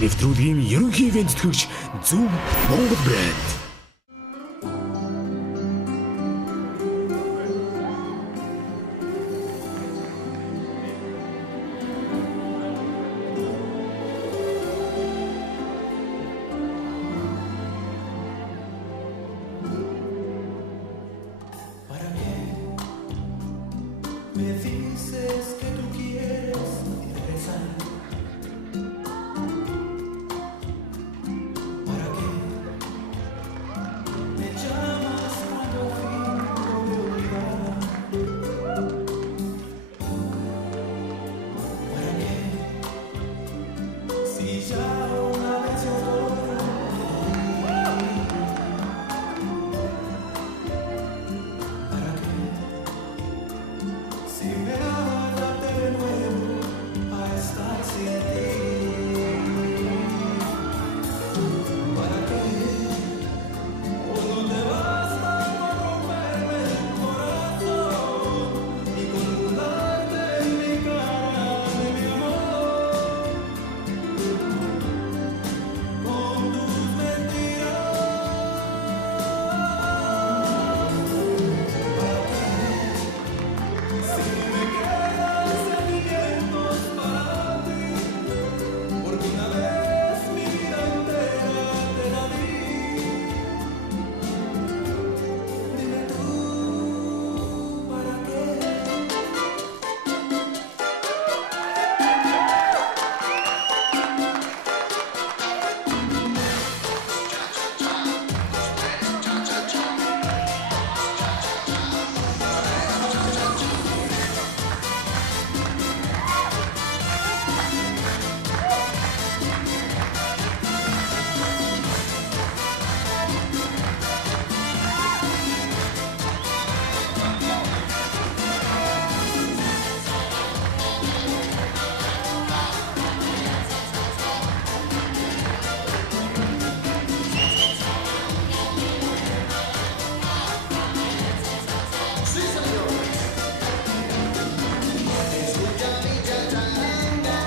нэвтрүүлгийн ерөнхий ивент төгч Зөв Монгол брэнд. Me dices que tú quieres regresar. ¿Para qué me llamas cuando fingo de olvidar? ¿Para qué si ya una vez yo ¿para qué? Si me adapté de nuevo a estar sin ti, ¿para qué? ¿O no te basta con romperme el corazón y con burlarte en mi cara de mi amor? Con tus mentiras, si me quedan sentimientos para ti, porque una vez mi vida entera te la di. Dime tú, ¿para qué? Escucha mi chacharanga,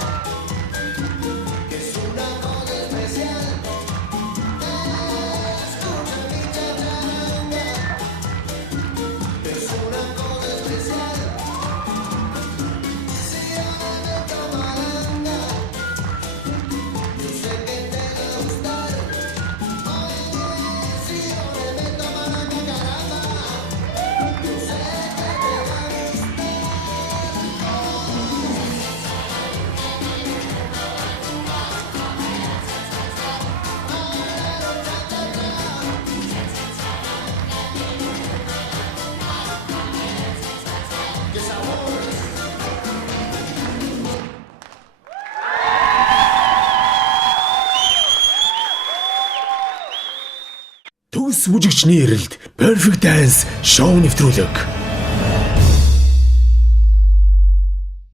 que es una cosa especial. Escucha mi chacharanga, que es una cosa especial. Si yo me meto malanga, yo sé que te va a gustar. Oye, si yo me meto malanga, caramba, yo sé que te va a gustar. ¡Qué sabor! Төгс бүжигчний эрэлд Perfect Dance шоу нэвтрүүлэг.